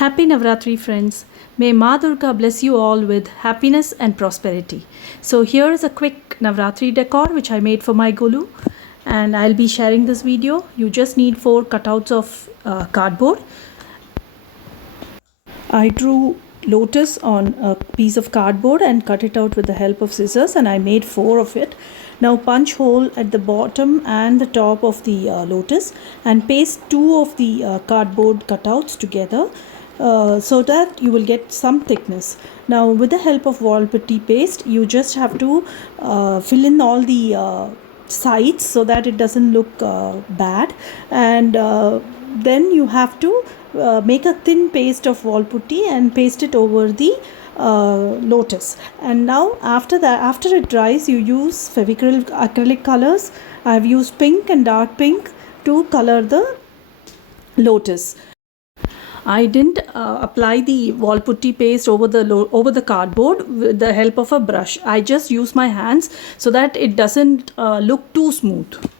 Happy Navratri, friends. May Ma Durga bless you all with happiness and prosperity. So here is a quick Navratri decor which I made for my Golu, and I'll be sharing this video. You just need 4 cutouts of cardboard. I drew lotus on a piece of cardboard and cut it out with the help of scissors, and I made 4 of it. Now punch hole at the bottom and the top of the lotus and paste 2 of the cardboard cutouts together so that you will get some thickness. Now with the help of wall putty paste, you just have to fill in all the sides so that it doesn't look bad, and then you have to make a thin paste of wall putty and paste it over the lotus. And now after it dries, you use acrylic colors. I have used pink and dark pink to color the lotus. I didn't apply the wall putty paste over the cardboard with the help of a brush. I just use my hands so that it doesn't look too smooth.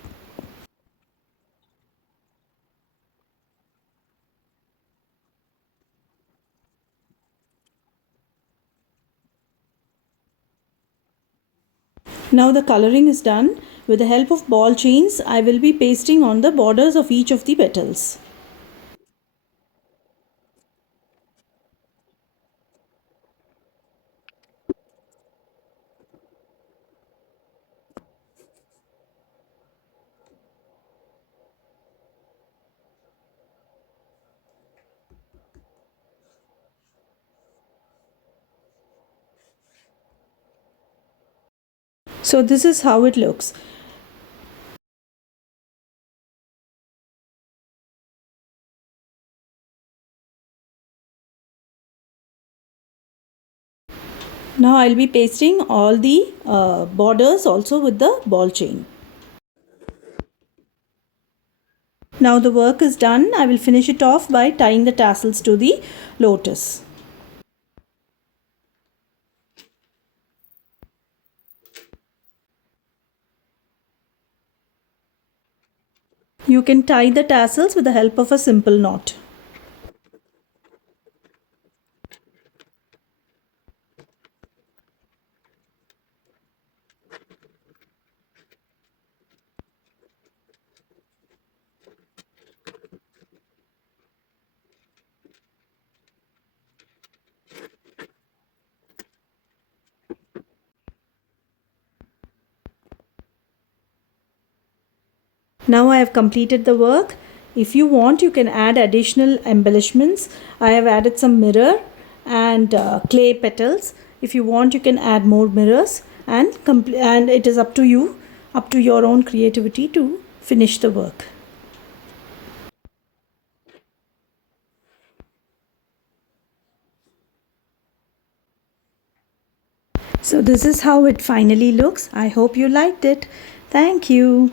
Now the coloring is done. With the help of ball chains, I will be pasting on the borders of each of the petals. So this is how it looks. Now I'll be pasting all the borders also with the ball chain. Now the work is done. I will finish it off by tying the tassels to the lotus. You can tie the tassels with the help of a simple knot. Now I have completed the work. If you want, you can add additional embellishments. I have added some mirror and clay petals. If you want, you can add more mirrors, and it is up to you, up to your own creativity to finish the work. So this is how it finally looks. I hope you liked it. Thank you.